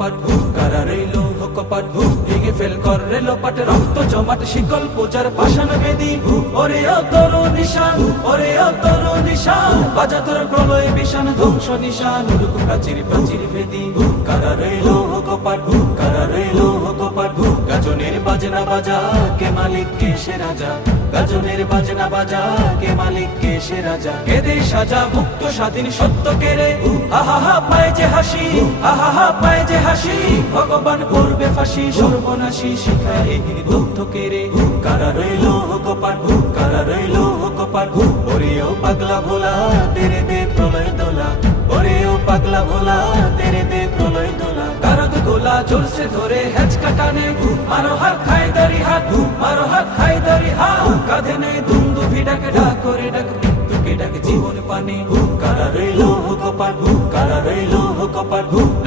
কপাট কারা রইল কপাট ভেঙে ফেল কর রেল পাট রক্ত জমাট শিকল পূজার পাষাণ বেদি ওরে অতর নিশান ওরে অতর নিশান বাজা তোর প্রলয় বিশান ধ্বংস নিশান উড়ুক প্রাচীর প্রাচীর ভেদি কারা রইল কপাট কারা রইল কপাট গাজনের বাজনা বাজা কে মালিক কে সে রাজা গাজনের বাজনা বাজা কে মালিক কে সে রাজা কেদে সাজা মুক্ত স্বাধীন সত্য কেড়ে আহা পায় যে হাসি আহা পায় যে হাসি ভগবান করবে ফাঁসি সর্বনাশী শিখায় এগিয়ে দগ্ধ কেড়ে কারা রইল কপাট কারা রইল কপাট ওরেও পাগলা ভোলা তেরে দে প্রলয় দোলা ওরেও পাগলা ভোলা তেরে দে প্রলয় দোলা কারদ গোলা জোরসে ধরে হেঁচ কাটানে মারো হাত খায় দারি হাত মারো হাত খায় দারি হাত কাঁধে নেই দুন্দু ভিড়াকে ডাক করে ডাক মৃত্যুকে ডাক জীবন পানে কারা রইল কপাট কারা রইল কপাট